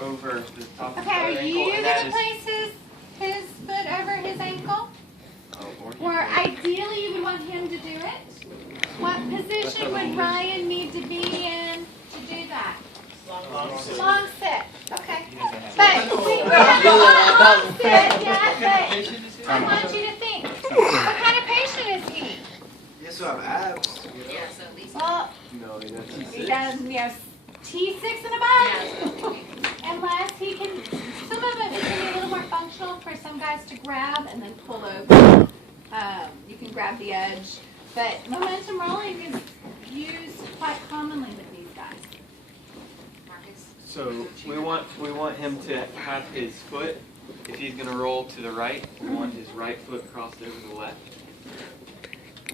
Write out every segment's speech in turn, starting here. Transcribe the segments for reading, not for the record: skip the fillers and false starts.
over the top of Okay, are the ankle. you And going that to is, place his foot over his ankle? or Or ideally you would want him to do it? What position would Ryan need to be in to do that? Long sit. Okay. But we haven't got long sit yet, but I want you to think. What kind of patient is he? Yes, so I have abs. Yes, at least. Well, no, he does he does, T6 and above. Unless he can, some of it is going to be a little more functional for some guys to grab and then pull over. You can grab the edge. But momentum rolling is used quite commonly with these guys. So we want him to have his foot, if he's going to roll to the right, we want his right foot crossed over the left.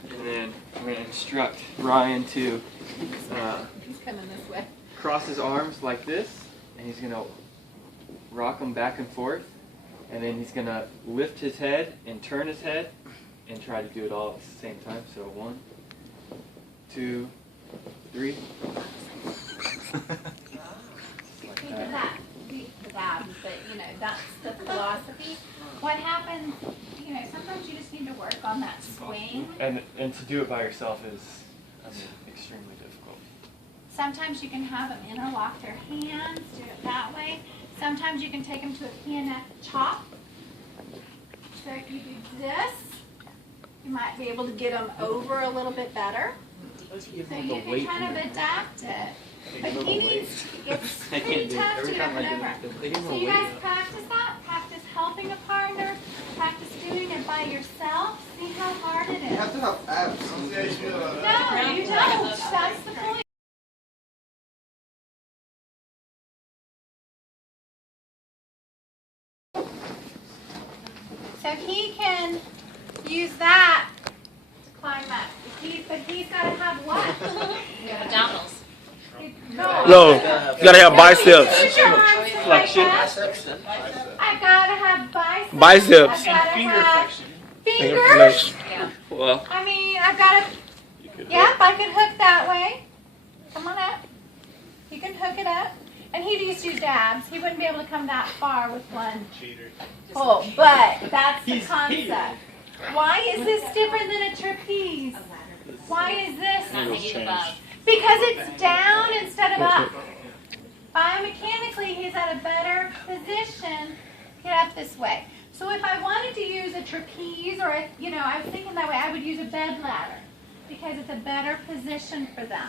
And then I'm going to instruct Ryan to He's coming this way. cross his arms like this, and he's going to rock them back and forth, and then he's going to lift his head and turn his head and try to do it all at the same time. So 1, 2, 3. Think of that, the dabs, but that's the philosophy. What happens, sometimes you just need to work on that swing. And to do it by yourself is extremely difficult. Sometimes you can have them interlock their hands, do it that way. Sometimes you can take them to a pianette chop. So if you do this, you might be able to get them over a little bit better. So you can kind of adapt it. But he needs, it's pretty tough to get it over. So you guys practice that. Practice helping a partner. Practice doing it by yourself. See how hard it You is. have to have abs. No, you don't. That's the point. So he can use that to climb up. But he's got to have what? Abdominals. No, you gotta have biceps. Flexion. I gotta have biceps. Biceps. I gotta have fingers. Flex. Yeah. Well, I mean, I've got to. Yep, I could hook that way. Come on up. You can hook it up. And he used to use dabs. He wouldn't be able to come that far with one pull. But that's the concept. Why is this different than a trapeze? Why is this? Not hanging above. Because it's down instead of up. Biomechanically, he's at a better position. Get up this way. So if I wanted to use a trapeze, or I was thinking that way, I would use a bed ladder because it's a better position for them.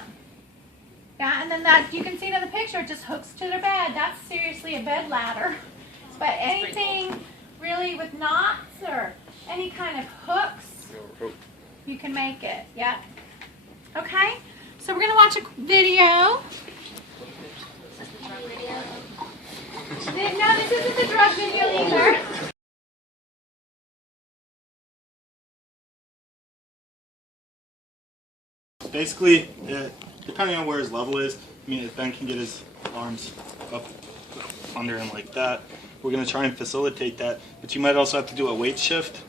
Yeah, and then that you can see it in the picture. It just hooks to their bed. That's seriously a bed ladder. But anything really with knots or any kind of hooks, you can make it. Yep. Okay. So we're going to watch a video. No, this isn't the drug video either. Basically, depending on where his level is, if Ben can get his arms up under him like that, we're going to try and facilitate that. But you might also have to do a weight shift.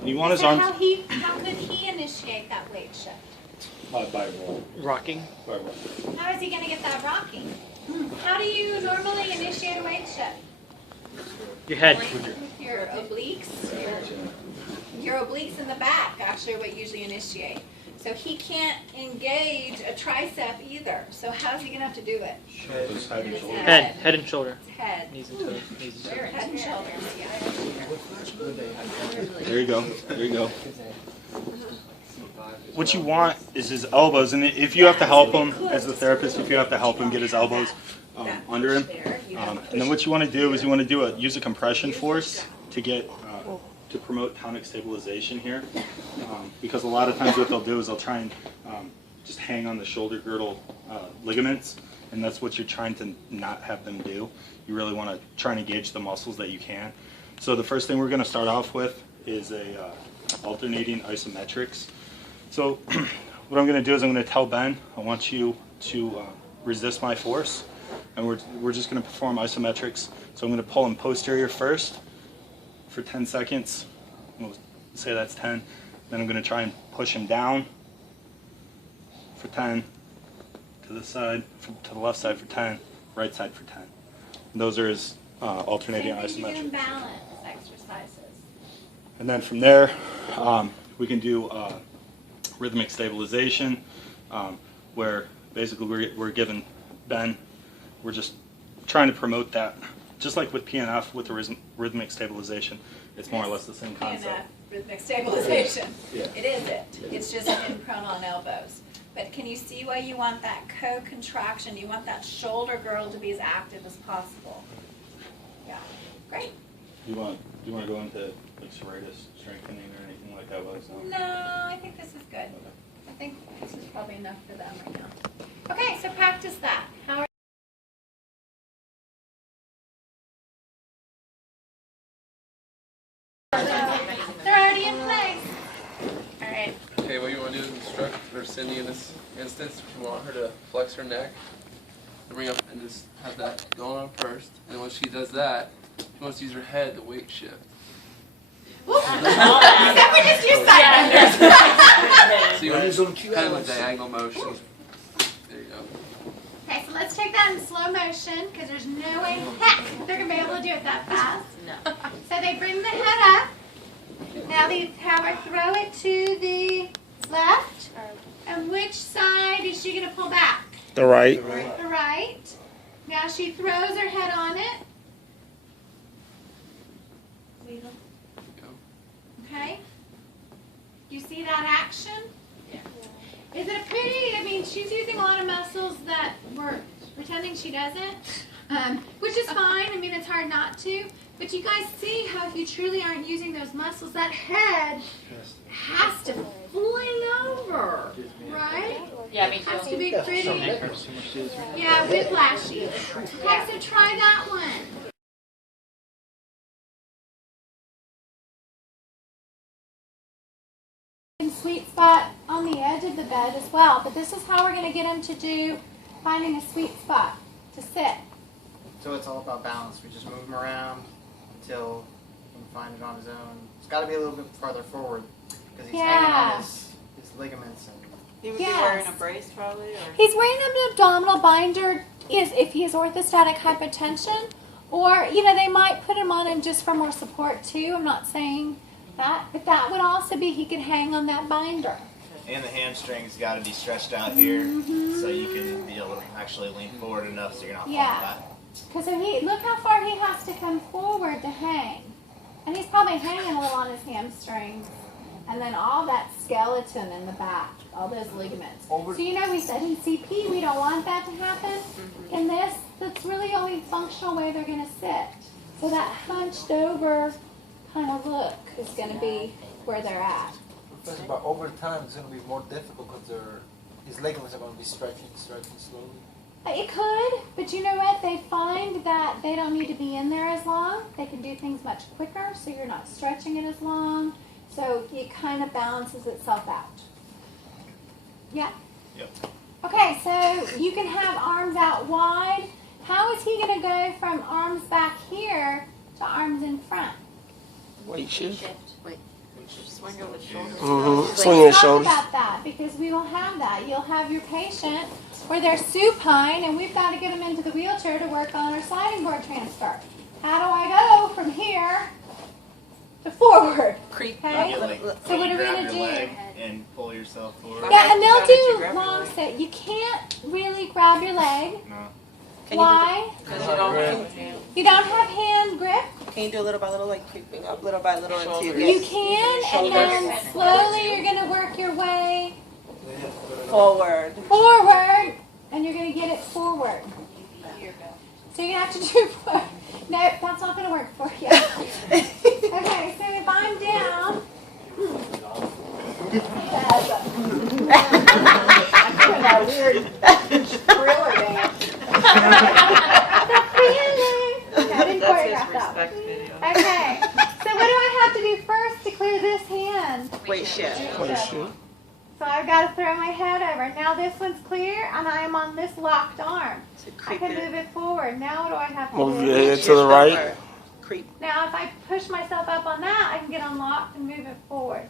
And you want his arms... How did he initiate that weight shift? by rocking. How is he going to get that rocking? How do you normally initiate a weight shift? Your head. With your obliques. Your obliques in the back actually are what usually initiate. So he can't engage a tricep either. So how's he going to have to do it? Head and shoulder. It's head. Knees and toes. Head and shoulders, yeah. There you go. There you go. What you want is his elbows, and if you have to help him, as the therapist, if you have to help him get his elbows under him, and then what you want to do is you want to use a compression force to get to promote tonic stabilization here, because a lot of times what they'll do is they'll try and just hang on the shoulder girdle ligaments, and that's what you're trying to not have them do. You really want to try and engage the muscles that you can. So the first thing we're going to start off with is a alternating isometrics. So what I'm going to do is I'm going to tell Ben, I want you to resist my force, and we're just going to perform isometrics. So I'm going to pull him posterior first for 10 seconds. We'll say that's 10. Then I'm going to try and push him down for 10, to the side, to the left side for 10, right side for 10. Those are his alternating Same thing to do isometric. balance exercises. And then from there, we can do rhythmic stabilization, where basically we're given Ben, we're just trying to promote that. Just like with PNF, with the rhythmic stabilization, it's more or less the same concept. Rhythmic stabilization. Yeah. It is it. It's just in prone on elbows. But can you see why you want that co-contraction? You want that shoulder girdle to be as active as possible. Yeah. Great. You want to go into like serratus strengthening or anything like that? No, I think this is good. I think this is probably enough for them right now. Okay, so practice that. How are They're already in place. All right. Okay, what you want to do is instruct, or Cindy in this instance, you want her to flex her neck, bring up, and just have that going on first. And once she does that, she wants to use her head to weight shift. Except for just your side. So you want kind of a diagonal motion. There you go. Okay, so let's take that in slow motion because there's no way heck they're going to be able to do it that fast. No. So they bring the head up. Now they have her throw it to the left. And which side is she going to pull back? The right. The right. Now she throws her head on it. Okay? You see that action? Yeah. Is it pretty? I mean, she's using a lot of muscles that we're pretending she doesn't, which is fine. I mean, it's hard not to. But you guys see how if you truly aren't using those muscles, that head has to fling over, right? Yeah, me It has to too. be pretty. Yeah, whiplashy. Okay, so try that one. Sweet spot on the edge of the bed as well, but this is how we're going to get him to do finding a sweet spot to sit. So it's all about balance. We just move him around until he can find it on his own. It's got to be a little bit farther forward because he's hanging on his ligaments. And He would be wearing a brace probably? Or? He's wearing an abdominal binder if he has orthostatic hypotension, or they might put him on him just for more support too. I'm not saying that, but that would also be he could hang on that binder. And the hamstring's got to be stretched out here so you can be able to actually lean forward enough so you're not falling back. Because look how far he has to come forward to hang. And he's probably hanging a little on his hamstrings. And then all that skeleton in the back, all those ligaments. So we said in CP we don't want that to happen. In this, that's really the only functional way they're going to sit. So that hunched over kind of look is going to be where they're at. Professor, but over time it's going to be more difficult because his ligaments are going to be stretching slowly. It could, but you know what? They find that they don't need to be in there as long. They can do things much quicker, so you're not stretching it as long. So it kind of balances itself out. Yeah? Yep. Okay, so you can have arms out wide. How is he going to go from arms back here to arms in front? Weight shift. Wait, swing over the shoulders. Swing your Talk shoulders. about that because we will have that. You'll have your patient where they're supine and we've got to get them into the wheelchair to work on our sliding board transfer. How do I go from here to forward? Creep. Okay? So So what you are we grab going your to leg do? and pull yourself forward. Yeah, and they'll How did you do grab your long leg? sit. You can't really grab your leg. No. Why? Because you don't You don't have hand grip. can you do little by little, like creeping up little by little until you You get can, and then slowly you're going to work your way forward? forward, and you're going to get it forward. So you're going to have to do no, that's not going to work for you. Okay, so if I'm down, that weird thriller dance. I didn't choreograph that. Okay, so what do I have to do first to clear this hand? Weight shift. So I've got to throw my head over. Now this one's clear, and I am on this locked arm. So I creep can it. move it forward. Now what do I have to Move do? your head to the right. Creep. Now if I push myself up on that, I can get unlocked and move it forward.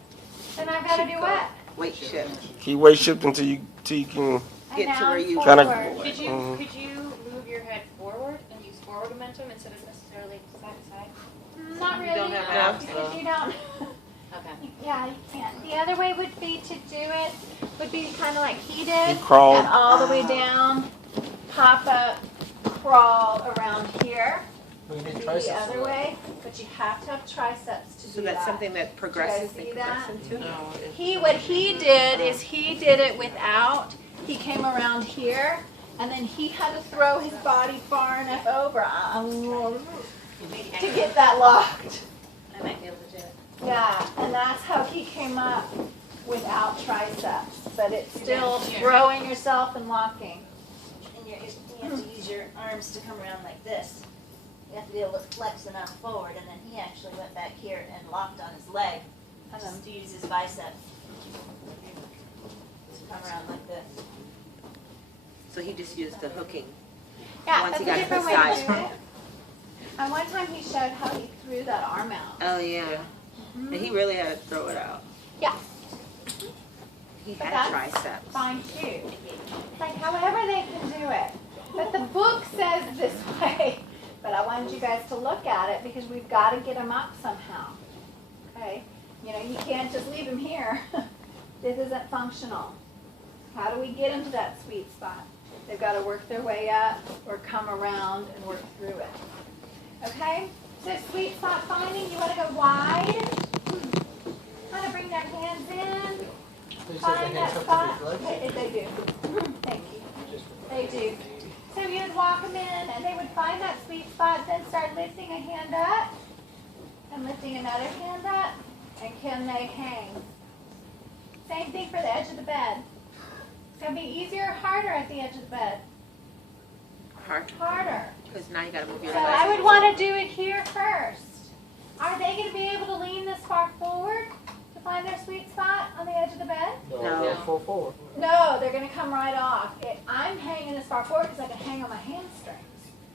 Then I've got to do what? Weight shift. Keep weight shifting until you can. And Get to now where I'm you forward. Kinda- Could you move your head forward and use forward momentum instead of necessarily side to side? Not really, don't have no, abs, because though. you don't. Okay. Yeah, you can't. The other way would be to do it, would be kind of like he did. You crawl. And all the way down, pop up, crawl around here. We need Do triceps. the other way, but you have to have triceps to So do that's that. something that progresses see and that? progresses into? What he did is he did it without, he came around here, and then he had to throw his body far enough over to get that locked. I might be able to do it. Yeah, and that's how he came up without triceps, but it's still throwing yourself and locking. And you have to use your arms to come around like this. You have to be able to flex enough forward, and then he actually went back here and locked on his leg just to use his biceps to come around like this. So he just used the hooking. Yeah, Once that's he a got to different the way to side. do it. And one time he showed how he threw that arm out. Oh, yeah. And he really had to throw it out. Yeah. He But had that's triceps. fine too. Like however they can do it. But the book says this way. But I wanted you guys to look at it because we've got to get them up somehow. Okay? You know, you can't just leave them here. This isn't functional. How do we get them to that sweet spot? They've got to work their way up or come around and work through it. Okay? So sweet spot finding, you want to go wide. Want to bring their hands in. So you said the Find that hands up spot. to the legs? Okay, they do. Thank you. They do. So you'd walk them in and they would find that sweet spot, then start lifting a hand up and lifting another hand up. And can they hang? Same thing for the edge of the bed. It's going to be easier or harder at the edge of the bed? Hard. Harder. Because now you got to move your So legs. I would want to do it here first. Are they going to be able to lean this far forward to find their sweet spot on the edge of the bed? No. Fall forward. No, they're going to come right off. I'm hanging this far forward because I can hang on my hamstrings,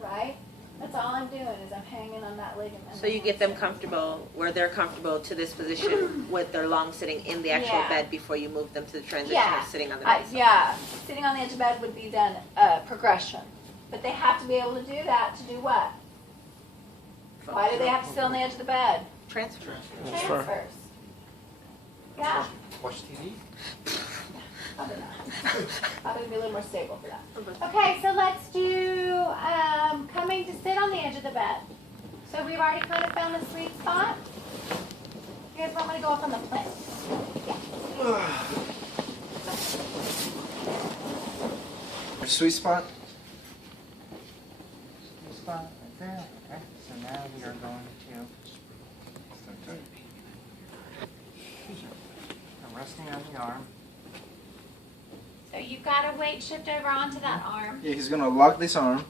right? That's all I'm doing is I'm hanging on that ligament. So you get them comfortable where they're comfortable to this position with their long sitting in the actual Yeah. bed before you move them to the transition Yeah. of sitting on the base. Yeah, sitting on the edge of the bed would be then progression. But they have to be able to do that to do what? Why do they have to sit on the edge of the bed? Transfer. Transfers. Yeah. Watch TV. Probably not. Probably be a little more stable for that. Okay, so let's do coming to sit on the edge of the bed. So we've already kind of found the sweet spot. You guys want me to go up on the plank? Sweet spot. Sweet spot right there. Okay. So now we are going to resting on the arm. So you've got to weight shift over onto that arm. Yeah, he's gonna lock this arm.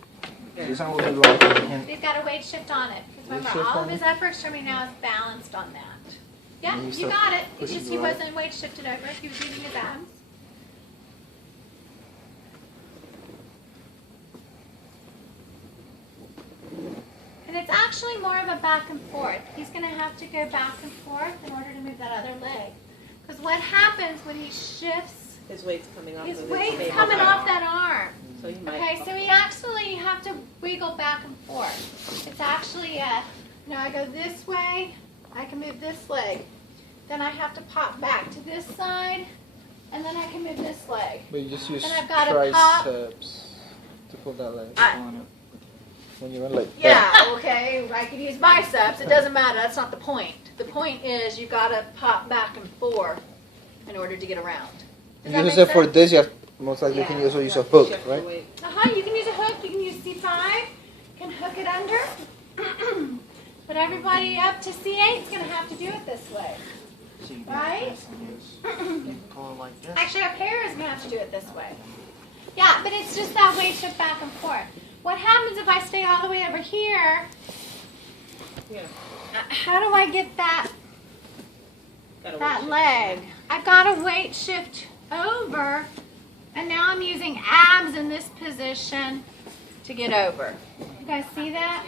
This arm will be locked. And He's got to weight shift on it. Because Weight remember, shift all on of his it? upper extremity now is balanced on that. Yeah, And you you start got it. It's pushing just he right. wasn't weight shifted over. He was using his abs. And it's actually more of a back and forth. He's going to have to go back and forth in order to move that other leg. Because what happens when he shifts, His weight's coming off his of weight's table. coming off that arm. So you might. Okay, so we actually have to wiggle back and forth. It's actually I go this way, I can move this leg. Then I have to pop back to this side, and then I can move this leg. But you just use Then I've got to pop. triceps to pull that leg I- on it. When you went like Yeah, okay, I could use biceps. It doesn't matter. That's not the point. The point is you got to pop back and forth in order to get around. Does that You use make it for sense? this, you have most likely Yeah. can also use a hook, Shift your right? weight. You can use a hook, you can use C5, you can hook it under. But everybody up to C8 is going to have to do it this way. so you Right? pull it like this. Actually, our pair is going to have to do it this way. Yeah, but it's just that weight shift back and forth. What happens if I stay all the way over here? Yeah. How do I get that Gotta that weight leg? I've got to weight shift over, and now I'm using abs in this position to get over. You guys see that?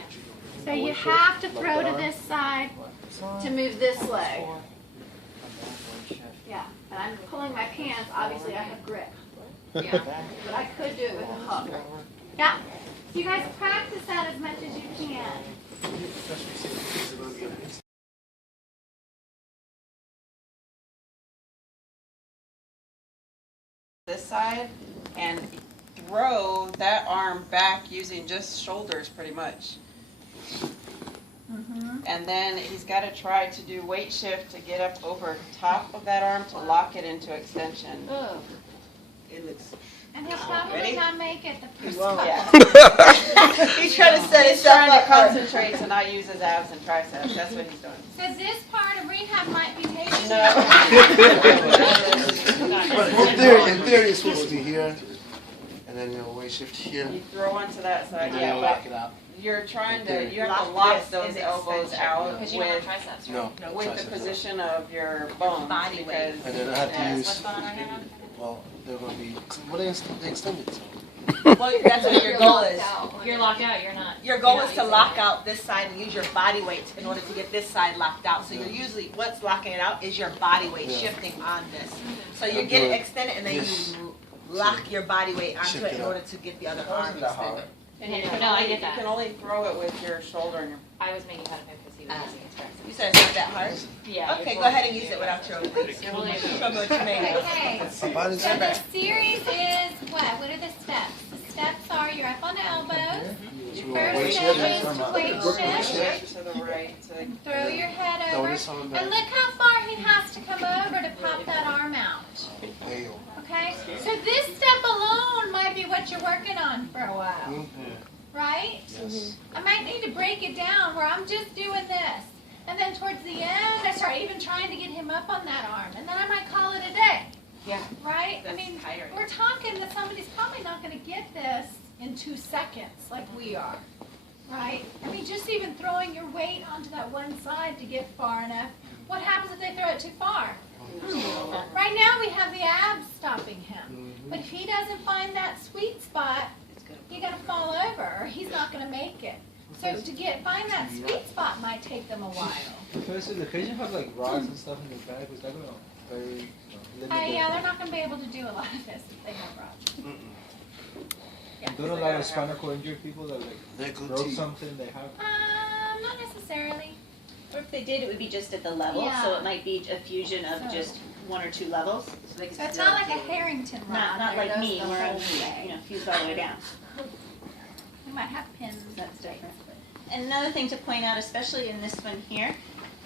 So you have to throw to this side to move this leg. Yeah, and I'm pulling my pants. Obviously, I have grip. Yeah, but I could do it with a hook. Yeah. So you guys practice that as much as you can. This side and throw that arm back using just shoulders pretty much. And then he's got to try to do weight shift to get up over top of that arm to lock it into extension. It looks. And he'll probably Ready? not make it the first Won't. time. Yeah. He's trying to set himself up. He's trying to concentrate to not use his abs and triceps. That's what he's doing. So this part of rehab might be taking In theory, it's supposed to be here, and then weight shift here. You throw onto that side, And then yeah, you but lock it out. you're trying to, you have Lock to lock this those is elbows extension. out Because you don't have with, triceps, No, right? with the triceps. position of your bones. Body weight. because- And then I have to Yeah. use. What's going on right now? Well, they're going to be. Well, they extended. So. Well, that's what your goal is. You're locked out, you're not. Your goal you're is not to using lock it. out this side and use your body weight in order to get this side locked out. So you're usually, what's locking it out is your body weight Yeah. shifting on this. So I'm you get it doing extended and then this. you lock your body weight onto Shift it it in up. order to get the other That wasn't arm that hard. extended. No, I get You can that. only throw it with your shoulder and your. I was making fun of him because he was using his triceps. You said it's not that hard? Yeah. Okay, go ahead and use it without your own weight. Show me what you made. Okay. My body's So the series is what? What are the steps? The steps are you're up on the elbows. First Weight step shift. is weight shift. To the right, to the. Throw your head Throw over. this arm And back. look how far he has to come over to pop that arm out. There you go. Okay? So this step alone might be what you're working on for a while. Mm-hmm. Right? Yes. I might need to break it down where I'm just doing this. And then towards the end, I start even trying to get him up on that arm. And then I might call it a day. Yeah. Right? That's I mean, tiring. we're talking that somebody's probably not going to get this in 2 seconds like we are. Right? I mean, just even throwing your weight onto that one side to get far enough. What happens if they throw it too far? Right now we have the abs stopping him. But if he doesn't find that sweet spot, he's going to fall over or he's not going to make it. So to find that sweet spot might take them a while. Professor, the patient have like rods and stuff in his back. Was that going to very limited? Yeah, they're not going to be able to do a lot of this if they have rods. Yeah. Don't a lot of spinal cord injured people that They're like good broke teeth. something they have? Not necessarily. Or if they did, it would be just at the level, so Yeah. it might be a fusion of So- just 1 or 2 levels. So they could So it's still not like a do- Harrington rod. Not that like goes me, the where whole I'm, way. fused all the way down. We might have pins. That's different. And another thing to point out, especially in this one here,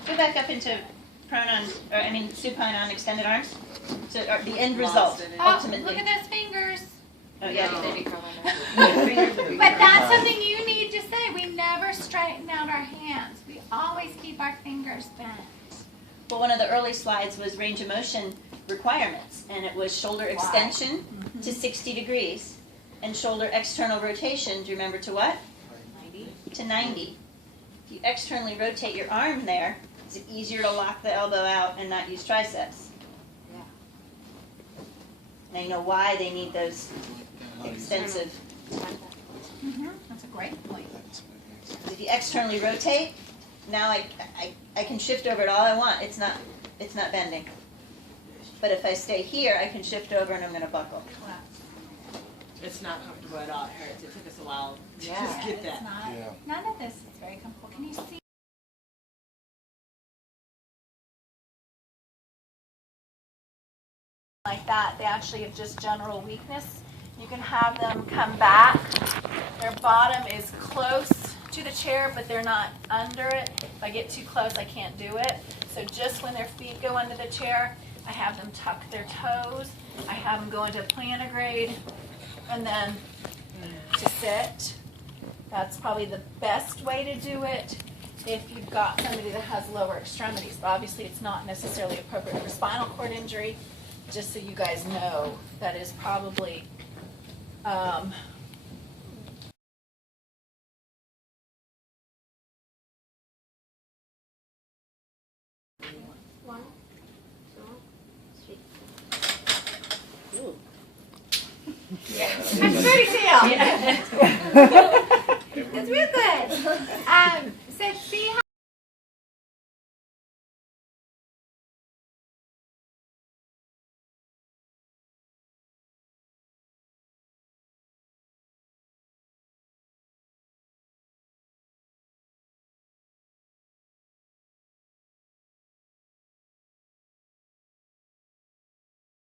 go back up into supine on extended arms. So the end result, Oh, ultimately. look at those fingers. Oh, yeah. They'd be curling up. But that's something you need to say. We never straighten out our hands. We always keep our fingers bent. Well, one of the early slides was range of motion requirements, and it was shoulder extension to 60 degrees and shoulder external rotation, do you remember to what? 90. To 90. If you externally rotate your arm there, it's easier to lock the elbow out and not use triceps. Yeah. Now you know why they need those extensive. That's a great point. If you externally rotate, now I can shift over it all I want. It's not bending. But if I stay here, I can shift over and I'm going to buckle. It's not comfortable at all. It hurts. It took us a while to Yeah, just get it's that. not. Yeah. None of this is very comfortable. Can you see? Like that, they actually have just general weakness. You can have them come back. Their bottom is close to the chair, but they're not under it. If I get too close, I can't do it. So just when their feet go under the chair, I have them tuck their toes. I have them go into plantigrade, and then to sit. That's probably the best way to do it if you've got somebody that has lower extremities. But obviously it's not necessarily appropriate for spinal cord injury. Just so you guys know, that is probably That's pretty deal. It's real good.